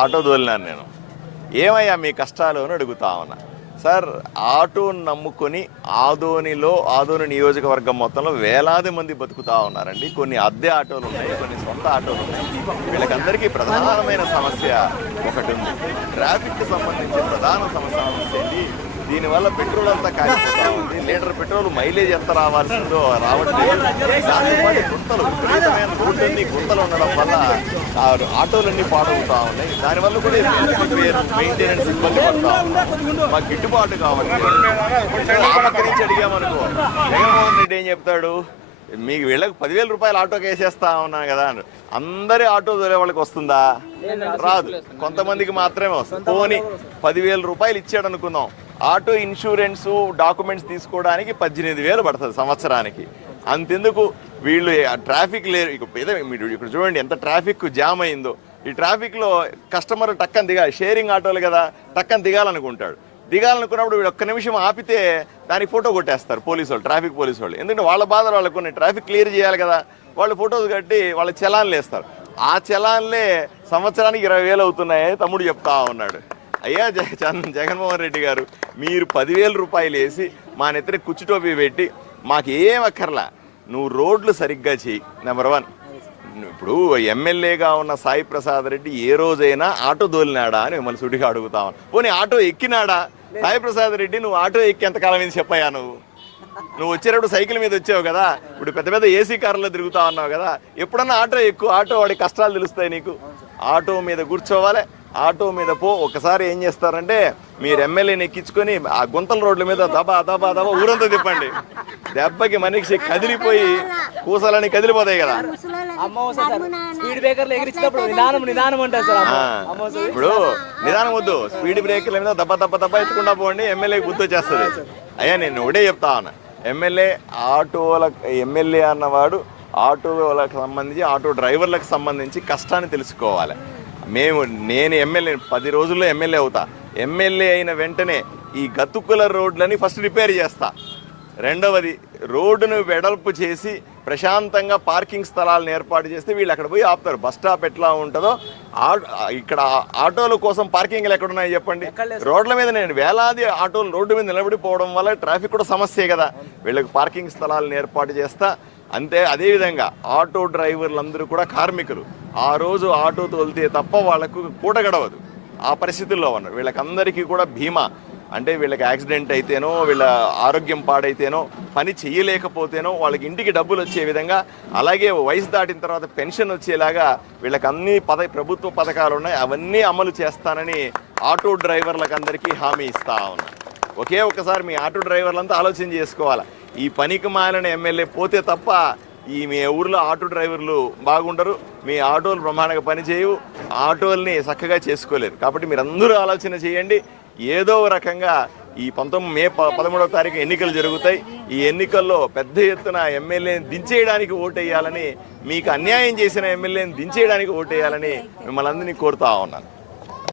Auto తోలినాను నేను. ఏమయ్యా మీ కష్టాలు అని అడుగుతా ఉన్నా. సార్, ఆటోను నమ్ముకొని ఆదోని నియోజకవర్గం మొత్తంలో వేలాది మంది బతుకుతా ఉన్నారండి. కొన్ని అద్దె ఆటోలు ఉన్నాయి, కొన్ని సొంత ఆటోలు ఉన్నాయి. వీళ్ళకందరికీ ప్రధానమైన సమస్య ఒకటి ఉంది. ట్రాఫిక్కి సంబంధించి ప్రధాన సమస్య ఏంటి? దీనివల్ల పెట్రోల్ అంతా కాలిపోతా ఉంది. లీటర్ పెట్రోల్ మైలేజ్ ఎంత రావాల్సిందో రావట్లేదు. దాంతోపాటు గుంతలు, విపరీతమైన రోడ్లన్నీ గుంతలు ఉండడం వల్ల ఆటోలన్నీ పాడవుతా ఉన్నాయి. దానివల్ల కూడా మెయింటెనెన్స్ ఇబ్బంది పడతా ఉంది. మాకు గిట్టుబాటు కావాలి. ఆ పక్క నుంచి అడిగామనుకో, జగన్మోహన్ రెడ్డి ఏం చెప్తాడు? మీకు వీళ్ళకి 10,000 రూపాయలు ఆటోకి వేసేస్తా ఉన్నాను కదా అని. అందరి ఆటో తోలే వాళ్ళకి వస్తుందా? రాదు. కొంతమందికి మాత్రమే వస్తుంది. పోనీ 10,000 రూపాయలు ఇచ్చాడు అనుకుందాం. ఆటో ఇన్సూరెన్సు డాక్యుమెంట్స్ తీసుకోవడానికి 18,000 పడుతుంది సంవత్సరానికి. అంతెందుకు, వీళ్ళు ట్రాఫిక్ లేరు. ఇక్కడ చూడండి ఎంత ట్రాఫిక్ జామ్ అయిందో. ఈ ట్రాఫిక్లో కస్టమర్ టక్కన దిగాలి. షేరింగ్ ఆటోలు కదా, టక్కన దిగాలనుకుంటాడు. దిగాలనుకున్నప్పుడు వీళ్ళు ఒక్క నిమిషం ఆపితే దానికి ఫోటో కొట్టేస్తారు పోలీసు వాళ్ళు, ట్రాఫిక్ పోలీసు వాళ్ళు. ఎందుకంటే వాళ్ళ బాధ వాళ్ళకు కొన్ని ట్రాఫిక్ క్లియర్ చేయాలి కదా. వాళ్ళు ఫోటోలు కట్టి వాళ్ళ చలాన్లు వేస్తారు. ఆ చలాన్లే సంవత్సరానికి 20,000 అవుతున్నాయి తమ్ముడు చెప్తా ఉన్నాడు. అయ్యా జగన్మోహన్ రెడ్డి గారు, మీరు 10,000 రూపాయలు వేసి మా నెత్తిన కుచ్చుటోపీ పెట్టి మాకు ఏం అక్కర్లా, నువ్వు రోడ్లు సరిగ్గా చెయ్యి. నెంబర్ 1. ఇప్పుడు ఎమ్మెల్యేగా ఉన్న సాయి ప్రసాద్ రెడ్డి ఏ రోజైనా ఆటో దోలినాడా అని మిమ్మల్ని సుడిగా అడుగుతావు. పోనీ ఆటో ఎక్కినాడా? సాయి ప్రసాద్ రెడ్డి, నువ్వు ఆటో ఎక్కి ఎంతకాలం మీద చెప్పాయా? నువ్వు వచ్చేటప్పుడు సైకిల్ మీద వచ్చావు కదా, ఇప్పుడు పెద్ద పెద్ద ఏసీ కార్లో తిరుగుతా ఉన్నావు కదా. ఎప్పుడన్నా ఆటో ఎక్కువ, ఆటో వాడి కష్టాలు తెలుస్తాయి నీకు. ఆటో మీద కూర్చోవాలి, ఆటో మీద పో. ఒకసారి ఏం చేస్తారంటే, మీరు ఎమ్మెల్యేని ఎక్కించుకొని ఆ గుంతల రోడ్ల మీద దబా దబా దబా ఊరంతా తిప్పండి. దెబ్బకి మనిషి కదిలిపోయి కూసలని కదిలిపోతాయి కదా. ఇప్పుడు నిదానం వద్దు, స్పీడ్ బ్రేకర్ల మీద దెబ్బ దెబ్బ దెబ్బ ఎత్తుకుండా పోండి, ఎమ్మెల్యే గుర్తు వచ్చేస్తుంది. అయ్యా నేను ఒకటే చెప్తా ఉన్నా, ఎమ్మెల్యే అన్నవాడు ఆటోలకు సంబంధించి, ఆటో డ్రైవర్లకు సంబంధించి కష్టాన్ని తెలుసుకోవాలి. నేను ఎమ్మెల్యే 10 రోజుల్లో ఎమ్మెల్యే అవుతా. ఎమ్మెల్యే అయిన వెంటనే ఈ గతుకుల రోడ్లని ఫస్ట్ రిపేర్ చేస్తా. రెండవది, రోడ్డును వెడల్పు చేసి ప్రశాంతంగా పార్కింగ్ స్థలాలను ఏర్పాటు చేస్తే వీళ్ళు అక్కడ పోయి ఆపుతారు. బస్ స్టాప్ ఎట్లా ఉంటుందో ఇక్కడ ఆటోల కోసం పార్కింగ్లు ఎక్కడున్నాయో చెప్పండి. రోడ్ల మీద నేను వేలాది ఆటోలు రోడ్డు మీద నిలబడిపోవడం వల్ల ట్రాఫిక్ కూడా సమస్యే కదా. వీళ్ళకి పార్కింగ్ స్థలాలను ఏర్పాటు చేస్తా. అంతే. అదేవిధంగా ఆటో డ్రైవర్లందరూ కూడా కార్మికులు. ఆ రోజు ఆటో తోలితే తప్ప వాళ్ళకు పూట గడవదు. ఆ పరిస్థితుల్లో ఉన్నారు. వీళ్ళకందరికీ కూడా బీమా, అంటే వీళ్ళకి యాక్సిడెంట్ అయితేనో, వీళ్ళ ఆరోగ్యం పాడైతేనో, పని చేయలేకపోతేనో వాళ్ళకి ఇంటికి డబ్బులు వచ్చే విధంగా, అలాగే వయసు దాటిన తర్వాత పెన్షన్ వచ్చేలాగా వీళ్ళకి అన్ని ప్రభుత్వ పథకాలు ఉన్నాయి. అవన్నీ అమలు చేస్తానని ఆటో డ్రైవర్లకు అందరికీ హామీ ఇస్తా ఉన్నా. ఒకే ఒకసారి మీ ఆటో డ్రైవర్లంతా ఆలోచన చేసుకోవాలి. ఈ పనికి మాలిన ఎమ్మెల్యే పోతే తప్ప మీ ఊర్లో ఆటో డ్రైవర్లు బాగుండరు, మీ ఆటోలు బ్రహ్మాండంగా పనిచేయవు, ఆటోల్ని చక్కగా చేసుకోలేరు. కాబట్టి మీరు అందరూ ఆలోచన చేయండి. ఏదో రకంగా ఈ మే 13వ తారీఖు ఎన్నికలు జరుగుతాయి. ఈ ఎన్నికల్లో పెద్ద ఎత్తున ఎమ్మెల్యేని దించేయడానికి ఓటేయాలని, మీకు అన్యాయం చేసిన ఎమ్మెల్యేని దించేయడానికి ఓటేయాలని మిమ్మల్ని అందరినీ కోరుతా ఉన్నాను.